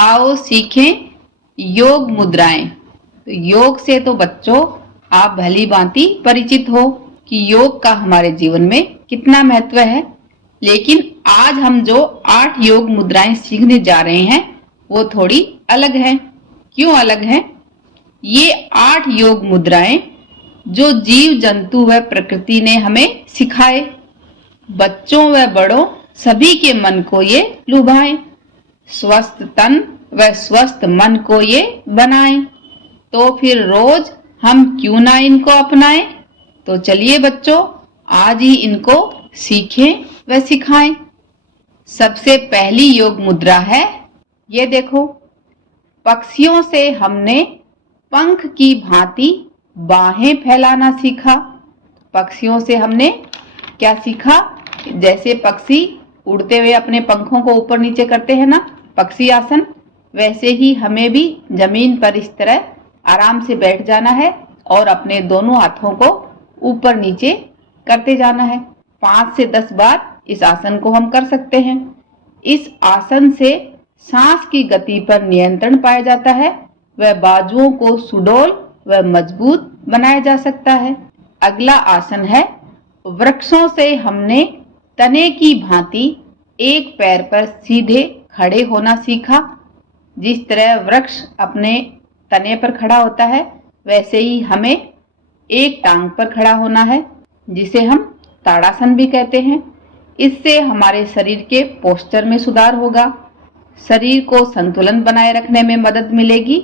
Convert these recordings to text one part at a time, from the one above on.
आओ सीखें योग मुद्राएं। तो योग से तो बच्चों आप भली भांति परिचित हो कि योग का हमारे जीवन में कितना महत्व है। लेकिन आज हम जो 8 योग मुद्राएं सीखने जा रहे हैं वो थोड़ी अलग है। क्यों अलग है? ये 8 योग मुद्राएं जो जीव जंतु व प्रकृति ने हमें सिखाए, बच्चों व बड़ों सभी के मन को ये लुभाए, स्वस्थ तन व स्वस्थ मन को ये बनाए। तो फिर रोज हम क्यों ना इनको अपनाएं? तो चलिए बच्चों आज ही इनको सीखें व सिखाएं। सबसे पहली योग मुद्रा है, ये देखो, पक्षियों से हमने पंख की भांति बाहें फैलाना सीखा। पक्षियों से हमने क्या सीखा? जैसे पक्षी उड़ते हुए अपने पंखों को ऊपर नीचे करते हैं ना, पक्षी आसन, वैसे ही हमें भी जमीन पर इस तरह आराम से बैठ जाना है और अपने दोनों हाथों को ऊपर नीचे करते जाना है। 5 से 10 बार इस आसन को हम कर सकते हैं। इस आसन से सांस की गति पर नियंत्रण पाया जाता है व बाजुओं को सुडौल व मजबूत बनाया जा सकता है। अगला आसन है, वृक्षों से हमने तने की भांति एक पैर पर सीधे खड़े होना सीखा। जिस तरह वृक्ष अपने तने पर खड़ा होता है वैसे ही हमें एक टांग पर खड़ा होना है, जिसे हम ताड़ासन भी कहते हैं। इससे हमारे शरीर के पोस्चर में सुधार होगा, शरीर को संतुलन बनाए रखने में मदद मिलेगी,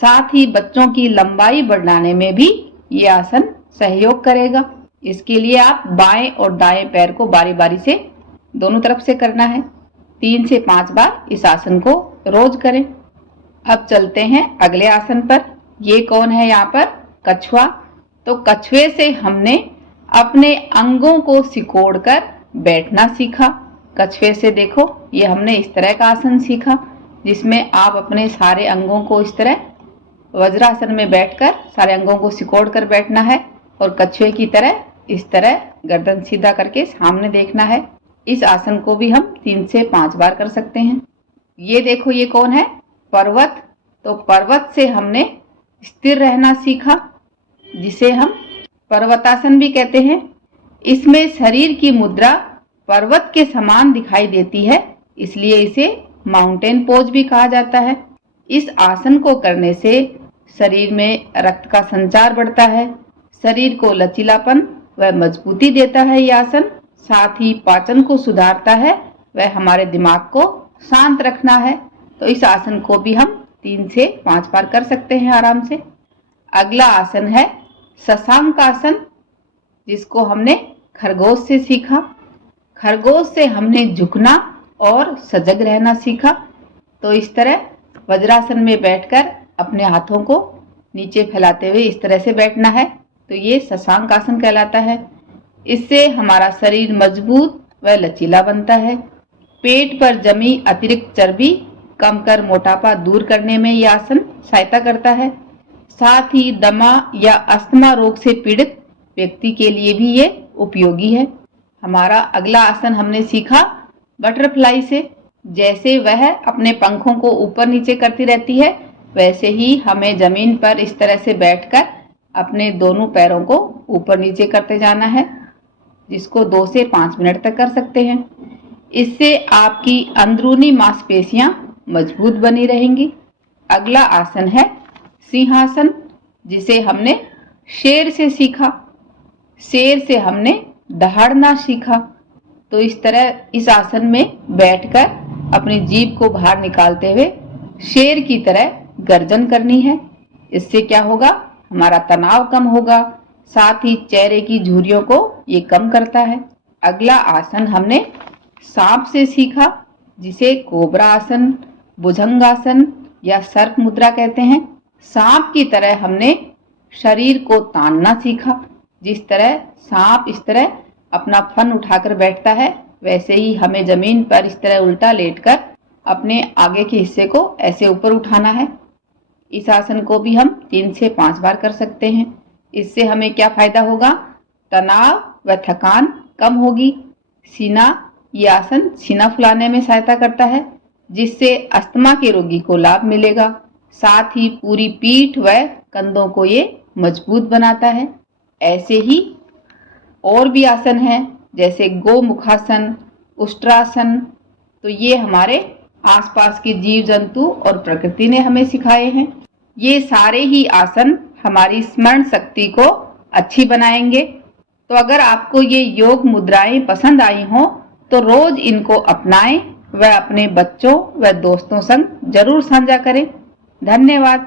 साथ ही बच्चों की लंबाई बढ़ाने में भी ये आसन सहयोग करेगा। इसके लिए आप बाएं और दाएं पैर को बारी बारी से दोनों तरफ से करना है। 3 से 5 बार इस आसन को रोज करें। अब चलते हैं अगले आसन पर। ये कौन है यहाँ पर? कछुआ। तो कछुए से हमने अपने अंगों को सिकोड़कर बैठना सीखा। कछुए से देखो ये हमने इस तरह का आसन सीखा जिसमें आप अपने सारे अंगों को इस तरह वज्रासन में बैठकर सारे अंगों को सिकोड़कर बैठना है और कछुए की तरह इस तरह गर्दन सीधा करके सामने देखना है। इस आसन को भी हम 3 से 5 बार कर सकते हैं। ये देखो ये कौन है? पर्वत। तो पर्वत से हमने स्थिर रहना सीखा, जिसे हम पर्वतासन भी कहते हैं। इसमें शरीर की मुद्रा पर्वत के समान दिखाई देती है, इसलिए इसे माउंटेन पोज भी कहा जाता है। इस आसन को करने से शरीर में रक्त का संचार बढ़ता है, शरीर को लचीलापन व मजबूती देता है। यह आसन साथ ही पाचन को सुधारता है व हमारे दिमाग को शांत रखना है। तो इस आसन को भी हम 3 से 5 बार कर सकते हैं आराम से। अगला आसन है शशांक आसन, जिसको हमने खरगोश से सीखा। खरगोश से हमने झुकना और सजग रहना सीखा। तो इस तरह वज्रासन में बैठकर अपने हाथों को नीचे फैलाते हुए इस तरह से बैठना है। तो ये शशांक आसन कहलाता है। इससे हमारा शरीर मजबूत व लचीला बनता है। पेट पर जमी अतिरिक्त चर्बी कम कर मोटापा दूर करने में यह आसन सहायता करता है। साथ ही दमा या अस्थमा रोग से पीड़ित व्यक्ति के लिए भी ये उपयोगी है। हमारा अगला आसन हमने सीखा बटरफ्लाई से। जैसे वह अपने पंखों को ऊपर नीचे करती रहती है, वैसे ही हमें जमीन पर इस तरह से बैठकर अपने दोनों पैरों को ऊपर नीचे करते जाना है, जिसको 2 से 5 मिनट तक कर सकते हैं। इससे आपकी अंदरूनी मांसपेशियां मजबूत बनी रहेंगी। अगला आसन है सिंहासन, जिसे हमने शेर से सीखा। शेर से हमने दहाड़ना सीखा। तो इस तरह इस आसन में बैठकर अपनी जीभ को बाहर निकालते हुए शेर की तरह गर्जन करनी है। इससे क्या होगा? हमारा तनाव कम होगा, साथ ही चेहरे की झुर्रियों को ये कम करता है। अगला आसन हमने सांप से सीखा, जिसे कोबरा आसन, भुजंगासन या सर्प मुद्रा कहते हैं। सांप की तरह हमने शरीर को तानना सीखा। जिस तरह सांप इस तरह अपना फन उठाकर बैठता है, वैसे ही हमें जमीन पर इस तरह उल्टा लेटकर अपने आगे के हिस्से को ऐसे ऊपर उठाना है। इस आसन को भी हम 3 से 5 बार कर सकते हैं। इससे हमें क्या फायदा होगा? तनाव व थकान कम होगी। सीना, ये आसन सीना फुलाने में सहायता करता है। जिससे अस्थमा के रोगी को लाभ मिलेगा। साथ ही पूरी पीठ व कंधों को ये मजबूत बनाता है। ऐसे ही और भी आसन हैं, जैसे गोमुखासन, उष्ट्रासन। तो ये हमारे आसपास के जीव जंतु और प्रकृति ने हमें सिखाए हैं। ये सारे ही आसन हमारी स्मरण शक्ति को अच्छी बनाएंगे। तो अगर आपको ये योग मुद्राएं पसंद आई हो तो रोज इनको अपनाएं व अपने बच्चों व दोस्तों संग जरूर साझा करें। धन्यवाद।